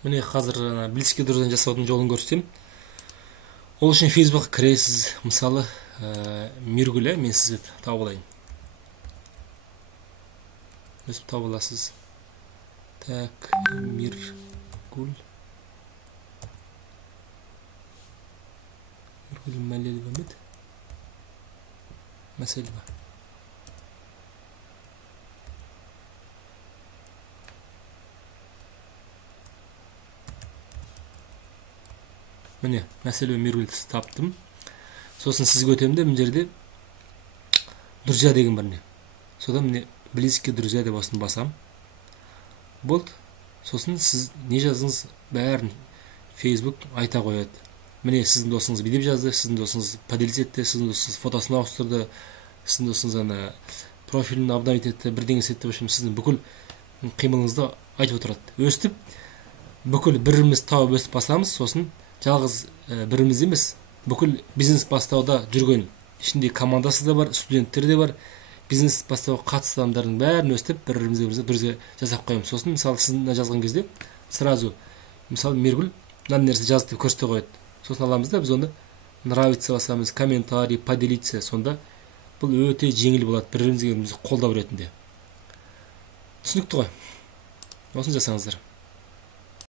Міне қазір близкий друзьяны жасаудың жолын көрсетемін. Ол үшін Facebook'a кіресіз. Мысалы, Миргүл, мен сізді тауып алайын. Өсіп тауып аласыз. Так, Миргүл. Миргүл Мәлелова ма еді? Мәселева. Міне, Мәселева Миргүлді таптым. Сосын сізге өтемін де, мына жерде друзья деген бар не. Содан міне близкий друзья деп осын басам. Болды. Сосын сіз не жаздыңыз бәрін Facebook айта қояды. Міне сіздің досыңыз видео жазды, сіздің досыңыз поделить етті, сіздің досыңыз фотосын ауыстырды, сіздің досыңыз профилін обновить етті, бірдеңе істетті. В общем, сіздің бүкіл қимылыңызды айтып отырады. Өстіп, бүкіл біріміз тауып өстіп басамыз. Сосын жалғыз біріміз емес, бүкіл бизнес бастауда жүрген ішінде командасы да бар, студенттер де бар. Бизнес бастауға қатысты адамдардың бәрін өстіп, бірімізге друзья жасап қоямыз. Сосын мысалы сіздің жазған кезде сразу мысалы Миргүл мына нәрсе жазды деп көрсете қояды. Сосын аламыз да біз оны нравится басамыз, комментарий, поделиться. Сонда бұл өте жеңіл болады бірімізге қолдау ретінде. Түсінікті ғой. Осыны жасаңыздар.